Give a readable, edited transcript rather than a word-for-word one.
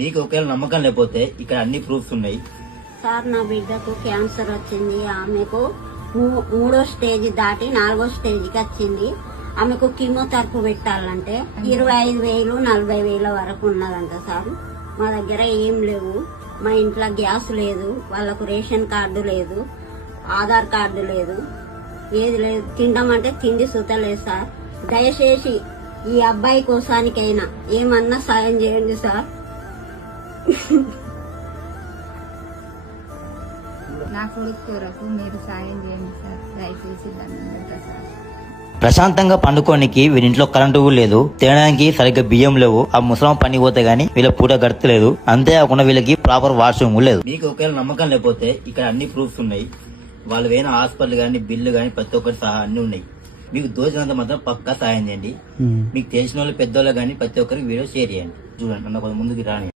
మీకు ఒకవేళ నమ్మకం లేకపోతే ఇక్కడ అన్ని ప్రూఫ్స్ ఉన్నాయి. సార్ నా బిడ్డకు క్యాన్సర్ వచ్చింది. ఆమెకు 3వ స్టేజ్ దాటి 4వ స్టేజ్కి వచ్చింది. ఆమెకు కీమోథెరపీ పెట్టాలంటే 25,000 40,000 వరకు ఉన్నదంట సార్. మా దగ్గర ఏం లేవు. మా ఇంట్లో గ్యాస్ లేదు, వాళ్ళకు రేషన్ కార్డు లేదు, ఆధార్ కార్డు లేదు, ఏది లేదు. తినడం తిండి సుతలేదు సార్. దయచేసి ఈ అబ్బాయి కోసానికైనా ఏమన్నా సాయం చేయండి సార్. నా కొడుకు కొరకు మీరు సాయం చేయండి సార్, దయచేసి దండం పెడతా సార్. ప్రశాంతంగా పండుకోనికి వీరింట్లో కరెంటు లేదు, తినడానికి సరిగ్గా బియ్యం లేవు. ఆ ముసలం పని పోతే గానీ వీళ్ళ పూట గడతలేదు. అంతేకాకుండా వీళ్ళకి ప్రాపర్ వాష్రూమ్ లేదు. మీకు ఒకవేళ నమ్మకం లేకపోతే ఇక్కడ అన్ని ప్రూఫ్స్ ఉన్నాయి. వాళ్ళు వేరే హాస్పిటల్ గానీ బిల్లు గానీ ప్రతి ఒక్కటి సహా అన్ని ఉన్నాయి. మీకు దోచినంత మాత్రం పక్కా సాయం చేయండి. మీకు తెలిసిన వాళ్ళు పెద్దోళ్ళు గానీ ప్రతి ఒక్కరికి వీడియో షేర్ చేయండి. చూడండి అన్న కొంత ముందుకి రాని.